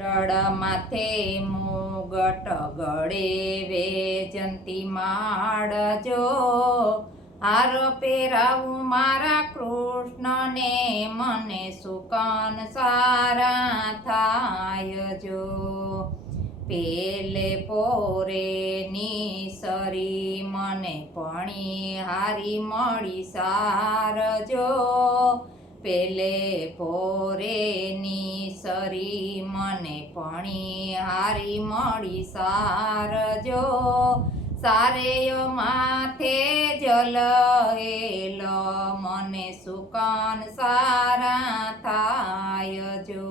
ડળ માથે મુગટ ગળે વેજંતી માળ જો હાર પહેરાવું મારા કૃષ્ણને મને સુકન સારા થાય જો પેલે પોરે નિસરી મને પણી હારી મળી સારજો પેલે પોરે નિસરી મને પણી હારી મળી સારજો સારેય માથે જલ હેલ મને સુકન સારા થાય જો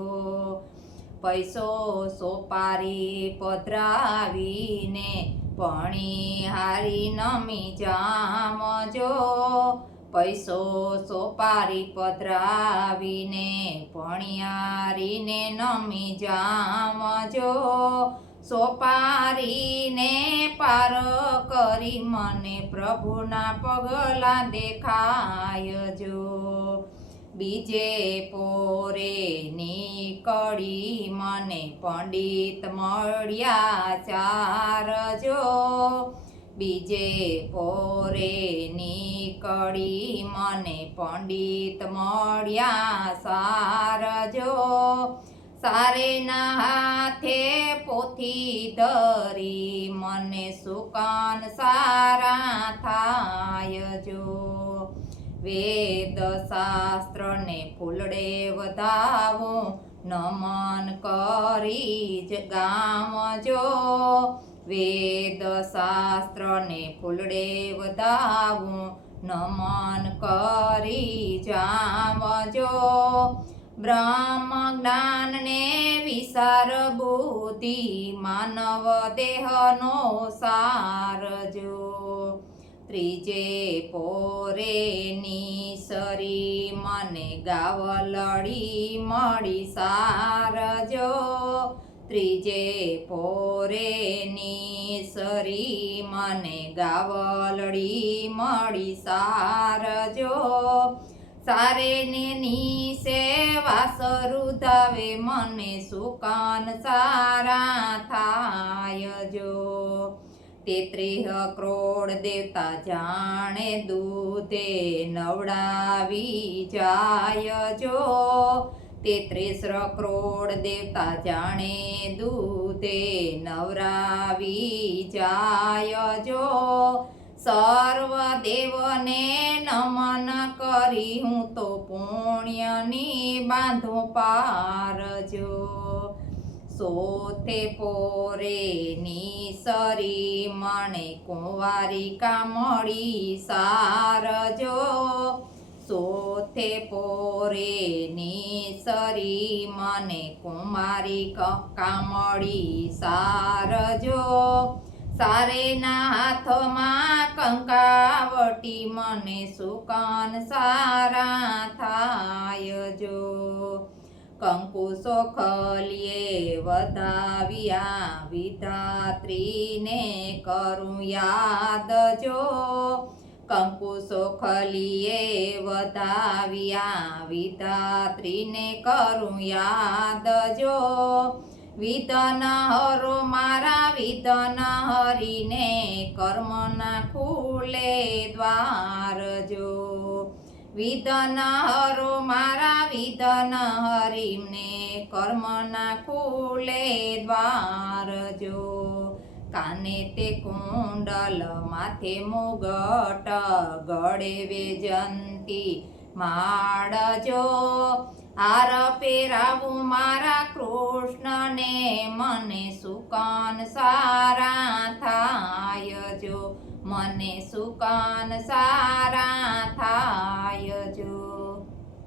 પૈસો સોપારી પધરાવીને પણી હારી નમી જામજો પૈસો સોપારી પધરાવીને પણિયારીને નમી જામજો સોપારીને પાર કરી મને પ્રભુના પગલા દેખાયજો બીજે પોરે નીકળી મને પંડિત મળ્યા ચારજો બીજે પોરે નીકળી મને પંડિત મળ્યા સારજો સારેના હાથે પોથી ધરી મને સુકન સારા થાય જો વેદ શાસ્ત્રને ફૂલડે વધાવું નમન કરી જ ગામજો વેદ શાસ્ત્રને ફૂલડે વધાવું નમન કરી જામજો બ્રહ્મ જ્ઞાનને વિસાર બુદ્ધિ માનવ દેહનો સારજો ત્રીજે પોરે નિસરી મને ગાવલડી મળી સારજો ત્રીજે પોરે નિસરી મને ગાવલડી મળી સારજો સારેને નીસે વાસરુધાવે મને સુકન સારા થાય જો 33 કરોડ દેવતા જાણે દૂધે નવડાવી જાય જો 33 કરોડ દેવતા જાણે દૂધે નવરાવી જાય જો સર્વ દેવને નમન કરી હું તો પુણ્યની બાંધું પારજો સોથે પોરે નિસરી મને કુંવારિકા મળી સારજો સોથે પોરે નિસરી મને કુમારિકા મળી સારજો સારેના હાથમાં કંકાવટી મને સુકન સારા થાય જો કંકુ સોખલીએ વધાવ્યા વિધાત્રીને કરું યાદ જો કંકુ સોખલીએ વધાવ્યા વિધાત્રીને કરું યાદ જો વિધન હરો મારા વિધન હરીને કર્મના ખુલે દ્વાર જો વિધન હરો મારા વિધન હરીને કર્મના ખુલે દ્વાર જો કાને તે કુંડલ માથે મુગટ ગળે વેજંતી માળ જો હાર પહેરાવું મારા કૃષ્ણને મને સુકન સારા થાય જો મને સુકન સારા થાય